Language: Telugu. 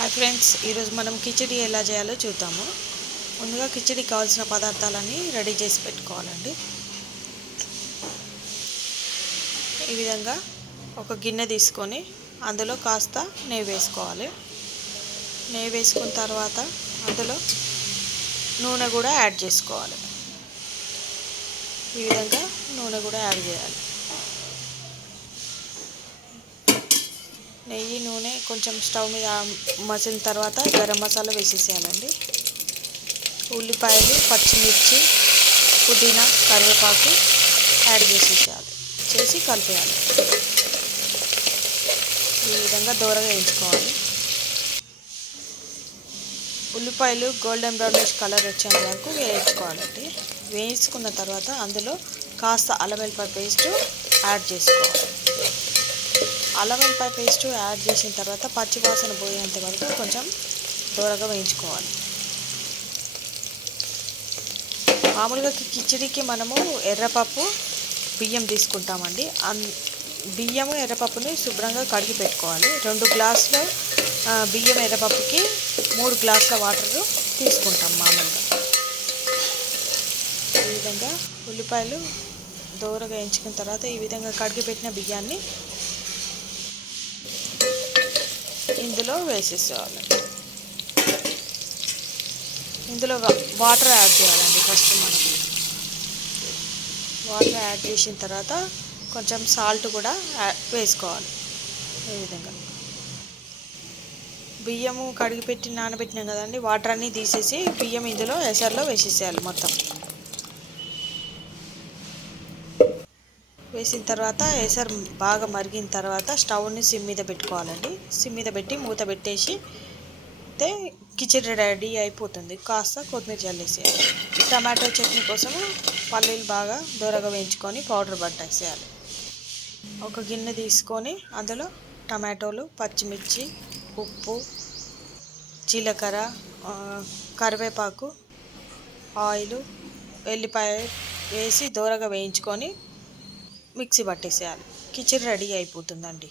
హాయ్ ఫ్రెండ్స్, ఈరోజు మనం కిచిడి ఎలా చేయాలో చూద్దాము. ముందుగా కిచిడికి కావాల్సిన పదార్థాలన్నీ రెడీ చేసి పెట్టుకోవాలండి. ఈ విధంగా ఒక గిన్నె తీసుకొని అందులో కాస్త నెయ్యి వేసుకోవాలి. నెయ్యి వేసుకున్న తర్వాత అందులో నూనె కూడా యాడ్ చేసుకోవాలి. ఈ విధంగా నూనె కూడా యాడ్ చేయాలి. నెయ్యి నూనె కొంచెం స్టవ్ మీద మసిలిన తర్వాత గరం మసాలా వేసేసేయాలండి. ఉల్లిపాయలు, పచ్చిమిర్చి, పుదీనా, కరివేపాకు యాడ్ చేసేసేయాలి. చేసి కలిపేయాలి. ఈ విధంగా దూరగా వేయించుకోవాలి. ఉల్లిపాయలు గోల్డెన్ బ్రౌనిష్ కలర్ వచ్చేంత వరకు వేయించుకోవాలండి. వేయించుకున్న తర్వాత అందులో కాస్త అల్లం వెల్లిపాయ పేస్ట్ యాడ్ చేసుకోవాలి. అల్లం వెల్లిపాయ పేస్ట్ యాడ్ చేసిన తర్వాత పచ్చివాసన పోయేంత వరకు కొంచెం దూరగా వేయించుకోవాలి. మామూలుగా కిచిడికి మనము ఎర్రపప్పు, బియ్యం తీసుకుంటామండి. బియ్యము ఎర్రపప్పుని శుభ్రంగా కడిగి పెట్టుకోవాలి. 2 గ్లాసుల బియ్యం ఎర్రపప్పుకి 3 గ్లాసుల వాటర్ తీసుకుంటాం మామూలుగా. ఈ విధంగా ఉల్లిపాయలు దూరగా వేయించుకున్న తర్వాత ఈ విధంగా కడిగి పెట్టిన బియ్యాన్ని ఇందులో వేసేసేయాలి. ఇందులో వాటర్ యాడ్ చేయాలండి. ఫస్ట్ మనం వాటర్ యాడ్ చేసిన తర్వాత కొంచెం సాల్ట్ కూడా వేసుకోవాలి. ఈ విధంగా బియ్యము కడిగి పెట్టి నానబెట్టినాం కదండి, వాటర్ అన్నీ తీసేసి బియ్యం ఇందులో ఎసర్లో వేసేసేయాలి. మొత్తం వేసిన తర్వాత ఎసరు బాగా మరిగిన తర్వాత స్టవ్ని సిమ్ మీద పెట్టుకోవాలండి. సిమ్ మీద పెట్టి మూత పెట్టేసి కిచిడి రెడీ అయిపోతుంది. కాస్త కొత్తిమీర చల్లేసేయాలి. టమాటో చట్నీ కోసం పల్లీలు బాగా దూరగా వేయించుకొని పౌడర్ పట్టేసేయాలి. ఒక గిన్నె తీసుకొని అందులో టమాటోలు, పచ్చిమిర్చి, ఉప్పు, జీలకర్ర, కరివేపాకు, ఆయిల్, వెల్లిపాయ వేసి దూరగా వేయించుకొని మిక్సీ పట్టేసేయాలి. కిచిడి రెడీ అయిపోతుందండి.